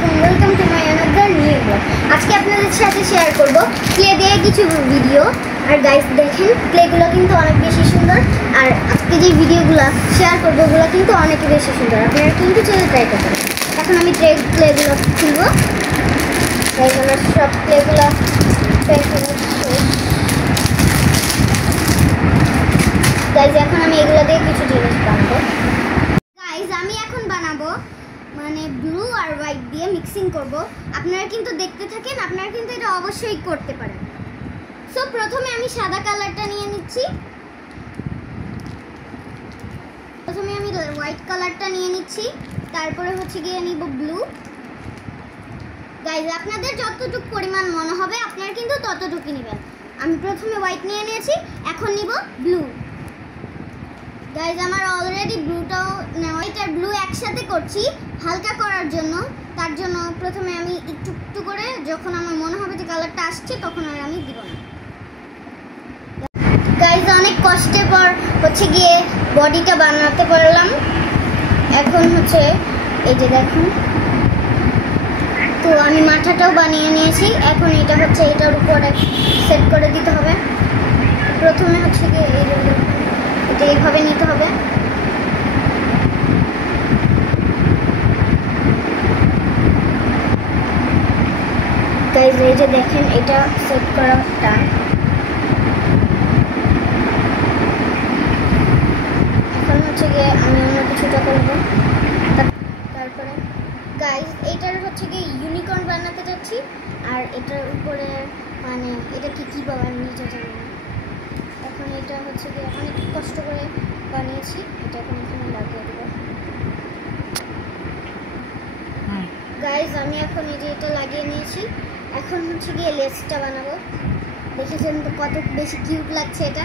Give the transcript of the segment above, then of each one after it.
আলাইকুম, welcome to my another new blog. আজকে আপনাদের সাথে শেয়ার করব ক্লে দিয়ে কিছু ভিডিও। আর গাইস দেখেন, ক্লেগুলো কিন্তু অনেক বেশি সুন্দর। আর আজকে যে ভিডিওগুলো শেয়ার করবো ওগুলো কিন্তু অনেক বেশি সুন্দর, আপনারা কিন্তু চলে ট্রাই করবেন। এখন আমি ক্লেগুলো খুলবো। গাইস আমার সব ক্লেগুলো গাইস এখন আমি এগুলো দিয়ে কিছু জিনিস বানাবো। গাইস আমি এখন বানাবো মানে ব্লু আর হোয়াইট দিয়ে মিক্সিং করব। আপনারা কিন্তু দেখতে থাকেন, আপনারা কিন্তু এটা অবশ্যই করতে পারেন। সো প্রথমে আমি সাদা কালারটা নিয়ে নিচ্ছি, প্রথমে আমি হোয়াইট কালারটা নিয়ে নিচ্ছি, তারপরে হচ্ছে গিয়ে নিব ব্লু। গাইস আপনাদের যতটুকু পরিমাণ মনে হবে আপনারা কিন্তু ততটুকুই নেবেন। আমি প্রথমে হোয়াইট নিয়ে নিয়েছি, এখন নিব ব্লু। গাইস আমার অলরেডি ব্লুটাও হোয়াইট আর ব্লু একসাথে করছি হালকা করার জন্য। তার জন্য প্রথমে আমি একটু একটু করে যখন আমার মনে হবে যে কালারটা আসছে তখন আর আমি দিব না। গাইস অনেক কষ্টের পর হচ্ছে গিয়ে বডিটা বানাতে পারলাম। এখন হচ্ছে এই যে দেখুন, তো আমি মাথাটাও বানিয়ে নিয়েছি। এখন এটা হচ্ছে এটার উপরে সেট করে দিতে হবে। প্রথমে হচ্ছে গিয়ে এটা এইভাবে নিতে হবে। গাইস এই যে দেখেন, এটা সেট করাটা এখন হচ্ছে গিয়ে আমি অন্য কিছুটা করবো। তারপরে গাইস এটার হচ্ছে গিয়ে ইউনিকর্ন বানাতে যাচ্ছি। আর এটার উপরে মানে এটা কি পাবো আমি নিজে জানি না। এখন এটা হচ্ছে গিয়ে অনেক কষ্ট করে বানিয়েছি, এটা এখন এখানে লাগিয়ে দেবো। গাইস আমি এখন এই যে এটা লাগিয়ে নিয়েছি। এখন হচ্ছে গিয়ে লেসটা বানাবো। দেখেছেন তো কত বেশি কিউট লাগছে এটা।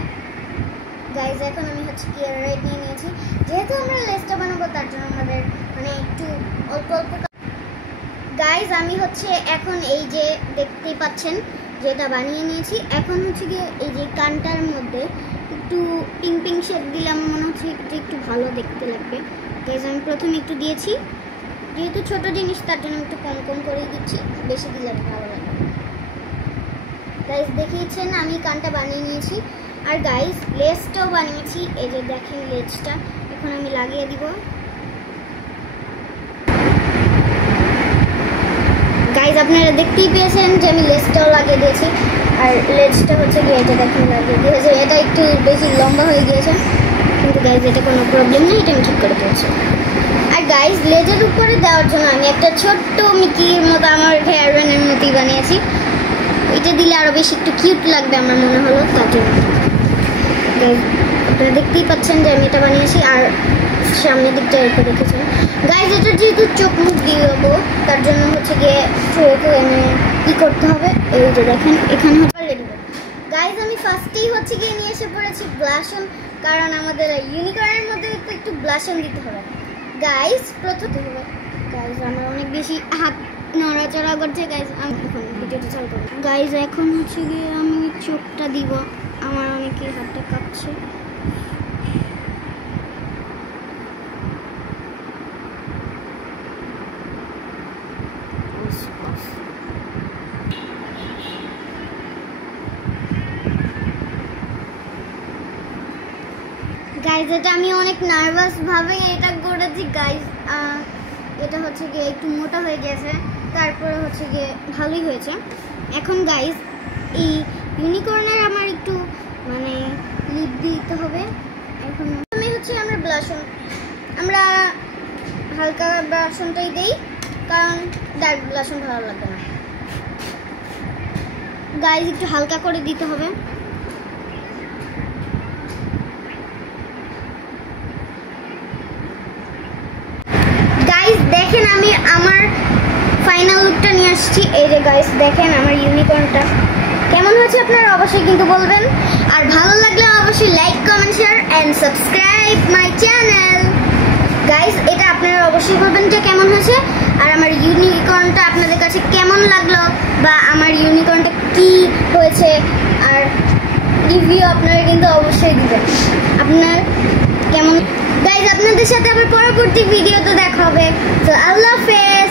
গাইস এখন আমি হচ্ছে গিয়ে রেড নিয়ে নিয়েছি। যেহেতু আমরা লেসটা বানাবো তার জন্য আমাদের মানে একটু অল্প অল্প। গাইস আমি হচ্ছে এখন এই যে দেখতেই পাচ্ছেন যেটা বানিয়ে নিয়েছি। এখন হচ্ছে গিয়ে এই যে কানটার মধ্যে একটু পিঙ্ক পিঙ্ক শেড দিলাম, মনে হচ্ছে যে একটু ভালো দেখতে লাগবে। গাইস আমি প্রথমে একটু দিয়েছি, যেহেতু ছোট জিনিস তার জন্য একটু কম কম করে দিচ্ছি, বেশি দিলে ভালো লাগবে। গাইস দেখিয়েছেন আমি কানটা বানিয়ে নিয়েছি। আর গাইস লেসটাও বানিয়েছি, এই যে দেখেন লেসটা এখন আমি লাগিয়ে দিব। গাইস আপনারা দেখতেই পেয়েছেন যে আমি লেসটাও লাগিয়ে দিয়েছি। আর লেসটা হচ্ছে গিয়ে এটা দেখেন লাগিয়ে দিয়েছে। এটা একটু বেশি লম্বা হয়ে গিয়েছে, কিন্তু গাইস এটা কোনো প্রবলেম নেই, এটা আমি ঠিক করে দিয়েছি। আর গাইস লেজের উপরে দেওয়ার জন্য আমি একটা ছোট্ট মিকির মতো আমার হেয়ার ব্যান্ডের মতোই বানিয়েছি। এটা দিলে আরও বেশি একটু কিউট লাগবে আমার মনে হলো, তার জন্য। আপনারা দেখতেই পাচ্ছেন যে আমি এটা বানিয়েছি। আর সামনের দিকটা এরকম রেখেছেন। গাইস এটা যেহেতু চোখ মুখ দিয়ে দেবো তার জন্য হচ্ছে গিয়ে চোখে এনে কী করতে হবে, এই যে দেখেন এখানে রেডি। গাইস আমি ফার্স্টেই হচ্ছে গিয়ে নিয়ে এসে পড়েছি ব্লাশন, কারণ আমাদের ইউনিকর্নের মধ্যে তো একটু ব্লাশন দিতে হবে। গাইস প্রথমে হবে। গাইস আমার অনেক বেশি হাত নড়াচড়া করছে। গাইস আমি এখন ভিডিওটা চালু করব। গাইস এখন হচ্ছে গিয়ে আমি চোখটা দিব, আমার অনেকের হাতটা কাঁপছে। গাইস এটা আমি অনেক নার্ভাস ভাবে এটা করেছি। গাইস এটা হচ্ছে গিয়ে একটু মোটা হয়ে গেছে, তারপরে হচ্ছে গিয়ে ভালোই হয়েছে। এখন গাইস এই ইউনিকর্নের আমার একটু মানে লিপ দিতে হবে। এখন প্রথমে হচ্ছে আমরা ব্লাশন, আমরা হালকা ব্লাশনটাই দেই, কারণ ডার্ক ব্লাশন ভালো লাগবে না। গাইস একটু হালকা করে দিতে হবে। দেখেন আমি আমার ফাইনাল লুকটা নিয়ে আসছি। এই যে গাইস দেখেন আমার ইউনিকর্নটা কেমন হয়েছে আপনারা অবশ্যই কিন্তু বলবেন। আর ভালো লাগলে অবশ্যই like comment share and subscribe my channel. Guys এটা আপনারা অবশ্যই বলবেন যে কেমন হয়েছে, আর আমার ইউনিকর্নটা আপনাদের কাছে কেমন লাগলো, বা আমার ইউনিকর্নটা কি হয়েছে, আর রিভিউ আপনারা কিন্তু অবশ্যই দিবেন আপনার কেমন। গাইস আপনাদের সাথে আবার পরবর্তী ভিডিওতে দেখা হবে। তো আল্লাহ হাফেজ।